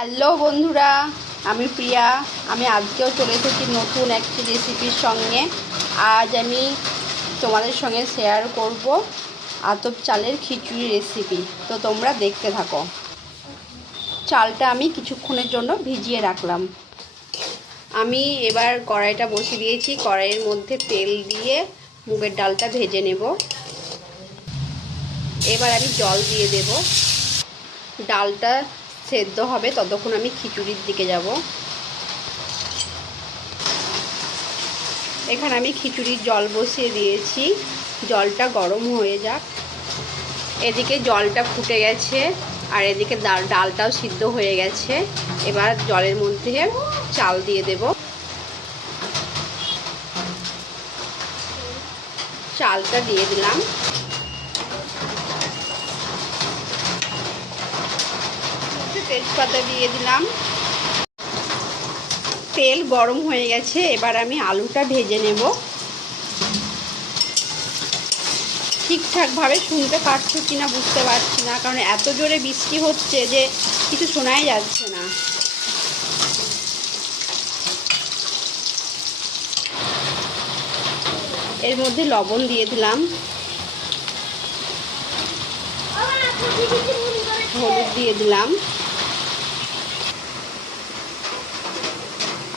Hello বন্ধুরা, আমি প্রিয়া। আমি আজকেও চলে এসেছি নতুন একটি রেসিপির সঙ্গে। আজ আমি তোমাদের সঙ্গে শেয়ার করব আতপ চালের খিচুড়ি রেসিপি। তো তোমরা দেখতে থাকো। চালটা আমি কিছুক্ষণের জন্য ভিজিয়ে রাখলাম। আমি এবার কড়াইটা বসিয়ে দিয়েছি। কড়াইয়ের মধ্যে তেল দিয়ে মুগের ডালটা ভেজে নেব। এবার আমি জল দিয়ে দেব। ডালটা সেদ্ধ হবে ততক্ষণ আমি খিচুড়ির দিকে যাব। এখানে আমি খিচুড়ির জল বসিয়ে দিয়েছি। জলটা গরম হয়ে যাক। এদিকে জলটা ফুটে গেছে আর এদিকে ডালটাও সিদ্ধ হয়ে গেছে। এবার জলের মধ্যে চাল দিয়ে দেব। চালটা দিয়ে দিলাম। তেজপাতা দিয়ে দিলাম। তেল গরম হয়ে গেছে। এবার আমি আলুটা ভেজে নেব। ঠিকঠাকভাবে শুনতে পারছো কিনা বুঝতে পারছি না, কারণ এত জোরে বৃষ্টি হচ্ছে যে কিছু শোনাই যাচ্ছে না। এর মধ্যে লবণ দিয়ে দিলাম, হলুদ দিয়ে দিলাম।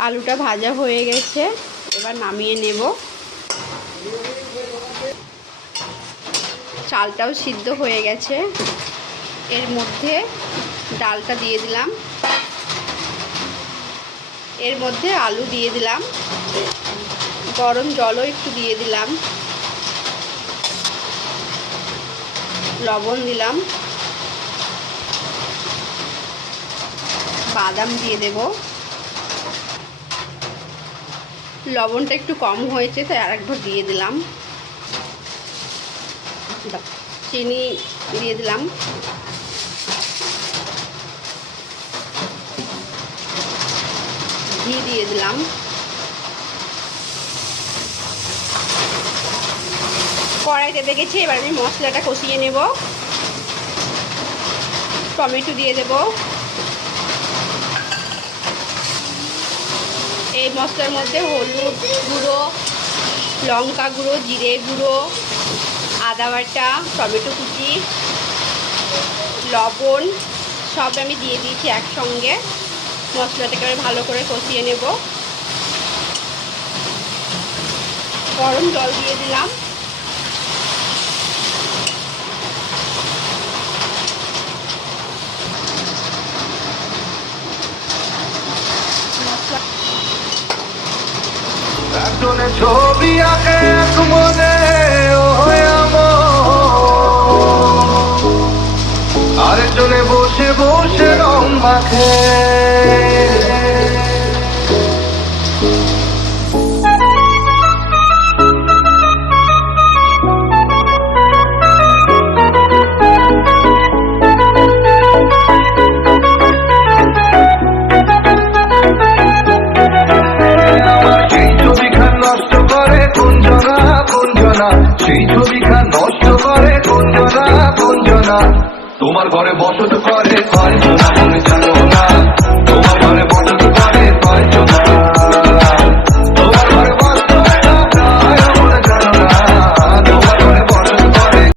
আলুটা ভাজা হয়ে গেছে, এবার নামিয়ে নেব। চালটাও সিদ্ধ হয়ে গেছে। এর মধ্যে ডালটা দিয়ে দিলাম। এর মধ্যে আলু দিয়ে দিলাম। গরম জলও একটু দিয়ে দিলাম। লবণ দিলাম। বাদাম দিয়ে দেব। লবণটা একটু কম হয়েছে তাই আরেকবার দিয়ে দিলাম। চিনি দিয়ে দিলাম। ঘি দিয়ে দিলাম। কড়াইতে দেখেছি। এবার আমি মশলাটা কষিয়ে নেব। টমেটো দিয়ে দেব। এই মশলার মধ্যে হলুদ গুঁড়ো, লঙ্কা গুঁড়ো, জিরে গুঁড়ো, আদা বাটা, টমেটো কুচি, লবণ সব আমি দিয়ে দিয়েছি একসঙ্গে। মশলাটাকে ভালো করে কষিয়ে নেব। গরম জল দিয়ে দিলাম। একজনে ছবি আঁকে এক মনে আরেকজনে বসে বসে রং মাখে। সেই ছবিখান নষ্ট করে কোনজনা কোনজনা। তোমার ঘরে বসত করে পাঁচজনা, মনে জানো না তোমার ঘরে বসত করে পাঁচজনা।